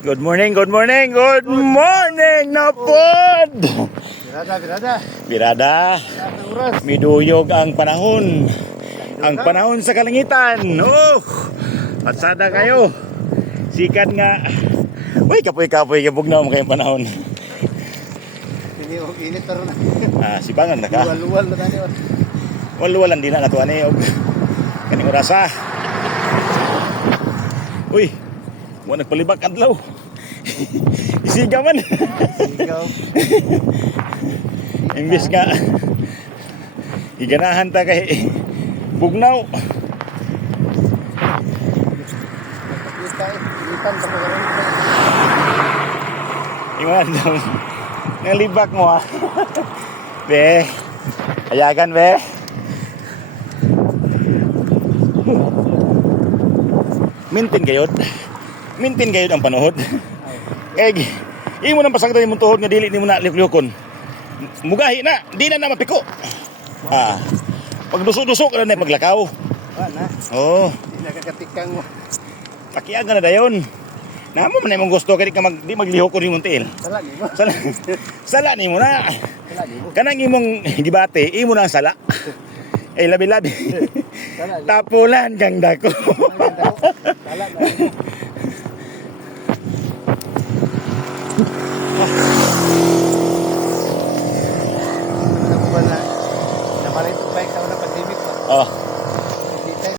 Good morning, good morning, good morning na pod! Birada. Birada, miduyog ang panahon. Ang panahon sa kalangitan. Oh! Patsada kayo. Sikat nga. Uy, kapoy-kapoy, kabugnaw mo kayong panahon. Init pero na. Sibangan na ka. Luwal na tayo. Waluwalan din na natuan eh. Kaning orasa. Uy, mo nagpalibak adlaw. Isigaw man. Sigaw. Imbis nga iganahan ta kay bugnaw. Pista ipan sa karon. Ingon daw. Nalibak mo ah. Be. Ayagan be. Mintin gayud ang panuhod. Kay imo nang pasagdan imong tuhod nga dili nimo na liuk-liukon. Mugahi na, di na mapiko. Pag dusok-dusok na paglakaw. Na. Oh, Nagkakatikang mo. pakiaga na dayon. Namo man imong gusto kay di maglihokon imong tiil. Sala ni mo. Sala nimo na. Sala ni mo. Kanang imong gibate, imo na ang sala. Labi-labi. Sala. Tapulan kang dako. Sala na.